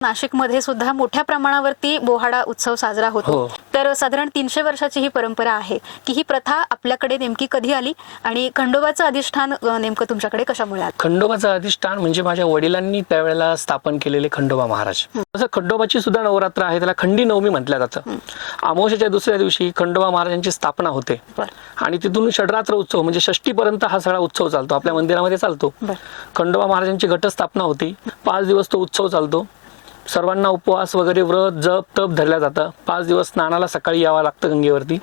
नाशिकमध्ये सुद्धा मोठ्या प्रमाणावरती बोहाडा उत्सव साजरा होतो। तर साधारण 300 वर्षाची ही परंपरा आहे की ही प्रथा आपल्याकडे नेमकी कधी आली आणि खंडोबाचं अधिष्ठान नेमकं तुमच्याकडे कशामुळे आलं? खंडोबाचं अधिष्ठान म्हणजे माझ्या वडिलांनी त्यावेळेला स्थापन केलेले खंडोबा महाराज। तसं खंडोबाची सुद्धा नवरात्र आहे, त्याला खंडी नवमी म्हटलं जातं। अमावस्येच्या दुसऱ्या दिवशी खंडोबा महाराजांची स्थापना होते आणि तिथून षडरात्र उत्सव म्हणजे षष्टी पर्यंत हा सगळा उत्सव चालतो, आपल्या मंदिरामध्ये चालतो। खंडोबा महाराजांची घटस्थापना होती, 5 दिवस तो उत्सव चालतो। सर्वांना उपवास वगैरे व्रत जप तप धरल्या जातं। 5 दिवस स्नानाला सकाळी यावं लागतं गंगेवरती,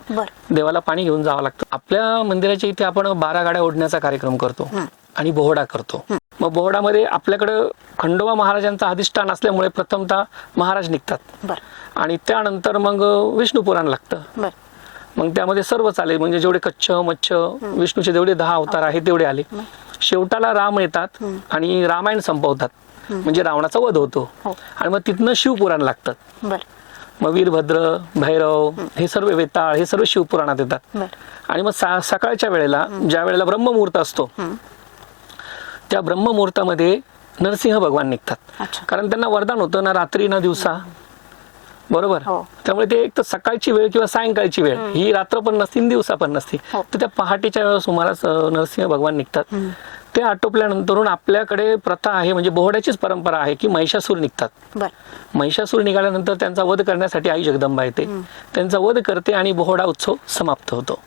देवाला पाणी घेऊन जावं लागतं। आपल्या मंदिराच्या इथे आपण 12 गाड्या ओढण्याचा कार्यक्रम करतो आणि बोहडा करतो। मग बोहडामध्ये आपल्याकडे खंडोबा महाराजांचा अधिष्ठान असल्यामुळे प्रथमतः महाराज निघतात आणि त्यानंतर मग विष्णू पुराण लागतं। मग त्यामध्ये सर्व चालेल, म्हणजे जेवढे कच्छ मच्छ विष्णूचे जेवढे 10 अवतार आहेत तेवढे आले। शेवटाला राम येतात आणि रामायण संपवतात, म्हणजे रावणाचा वध होतो आणि मग तिथनं शिवपुराण लागतात। मग वीरभद्र भैरव हे सर्व वेताळ हे सर्व शिवपुराणात येतात। आणि मग सकाळच्या वेळेला ज्या वेळेला ब्रह्ममुहूर्त असतो त्या ब्रह्ममुहूर्तामध्ये नरसिंह भगवान निघतात, कारण त्यांना वरदान होतं ना रात्री ना दिवसा, बरोबर। त्यामुळे ते एक तर सकाळची वेळ किंवा सायंकाळची वेळ, ही रात्र पण नसती दिवसा पण नसती, तर त्या पहाटेच्या सुमारास नरसिंह भगवान निघतात। ते आटोपल्यानंतर आपल्याकडे प्रथा आहे, म्हणजे बोहड्याचीच परंपरा आहे की महिषासूर निघतात। महिषासूर निघाल्यानंतर त्यांचा वध करण्यासाठी आई जगदंबा येते, त्यांचा वध करते आणि बोहडा उत्सव समाप्त होतो।